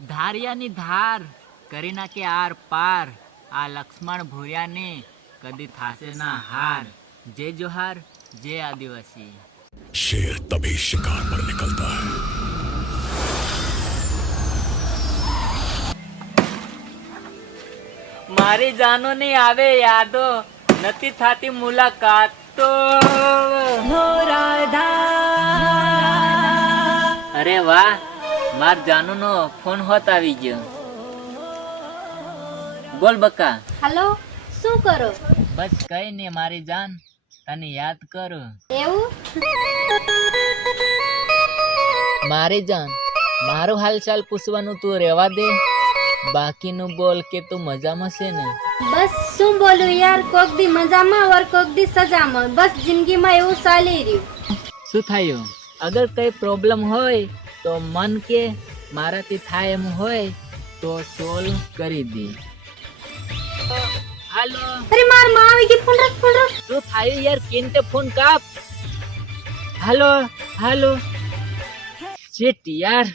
ધારિયાની ધાર કરી નાખે આર પાર, આ લક્ષ્મણ ભૂરિયાને કદી થાશે ના હાર। જય જોહાર, જય આદિવાસી। शेर तभी शिकार पर निकलता है। મારી જાનો ની આવે યાદો, નથી થાતી મુલાકાતો। અરે વાહ, માર જાનુ નો ફોન હોત આવી ગયો। બોલ બકા। હેલો, શું કરો? બસ કઈ ને મારી જાન, તને યાદ કરું। એવું? મારી જાન, મારું હાલચાલ પૂછવાનું તું રેવા દે, બાકીનું બોલ કે તું મજામાં છે ને? બસ શું બોલું યાર, કોક દી મજામાં ઓર કોક દી સજામાં, બસ જિંદગીમાં એવું ચાલી રહ્યું। શું થયું? અગર કઈ પ્રોબ્લેમ હોય તો મન કે, મારાથી થાય એમ હોય તો સોલ્વ કરી દે। હાલો, અરે માર માં આવી ગઈ, ફોન રખ, ફોન રખ। શું થયું યાર, કેનતે ફોન કાપ। હાલો હાલો, શેટ યાર।